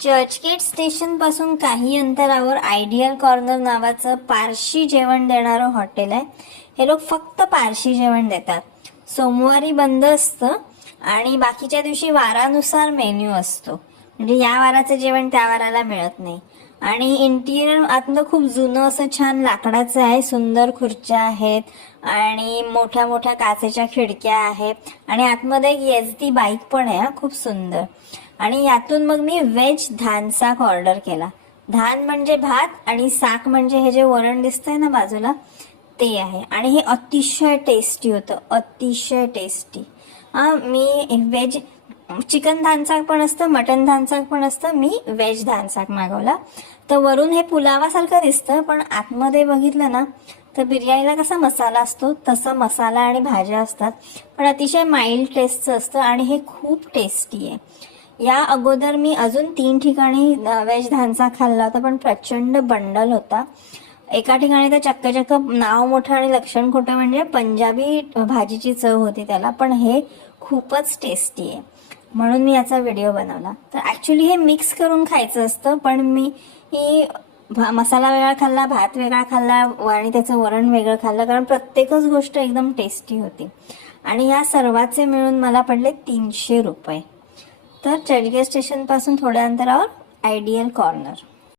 Churchgate station पासून काही अंतरावर आयडियल कॉर्नर नावाचं पारशी जेवण देणारं हॉटेल आहे. हे लोक फक्त पारशी जेवण देतात. सोमवारी बंद असतं आणि बाकीच्या दिवशी वारानुसार मेन्यू असतो. म्हणजे या वाराचं जेवण त्या वाराला मिळत नाही. आणि इंटिरियर आतलं खूप जुनं असं छान लाकडाचं आहे. सुंदर खुर्च्या आहेत आणि मोठ्या मोठ्या काचेच्या खिडक्या आहेत आणि आतमध्ये एक एसटी बाईक पण आहे, खूप सुंदर. आणि यातून मग मी व्हेज धान साक ऑर्डर केला. धान म्हणजे भात आणि साक म्हणजे हे जे वरण दिसतंय ना बाजूला ते आहे. आणि हे अतिशय टेस्टी होतं, अतिशय टेस्टी. मी व्हेज चिकन धान साक पण असतं, मटन धान साक पण असतं. मी व्हेज धान साक मागवला. तर वरून हे पुलावासारखं दिसतं पण आतमध्ये बघितलं ना तर बिर्याणीला कसा मसाला असतो तसा मसाला आणि भाज्या असतात. पण अतिशय माइल्ड टेस्टचं असतं आणि हे खूप टेस्टी आहे. या अगोदर मी अजून 3 ठिकाणी व्हेज धानसा खाल्ला होता पण प्रचंड बंडल होता. एका ठिकाणी तर चक्क नाव मोठं आणि लक्षण खोटं म्हणजे पंजाबी भाजीची चव होती त्याला. पण हे खूपच टेस्टी आहे म्हणून मी याचा व्हिडिओ बनवला. तर ॲक्च्युली हे मिक्स करून खायचं असतं पण मी मसाला वेगळा खाल्ला, भात वेगळा खाल्ला आणि त्याचं वरण वेगळं खाल्लं कारण प्रत्येकच गोष्ट एकदम टेस्टी होती. आणि या सर्वाचे मिळून मला पडले 300 रुपये. तर चर्चगेट स्टेशन पासून थोड्या अंतरावर आयडियल कॉर्नर.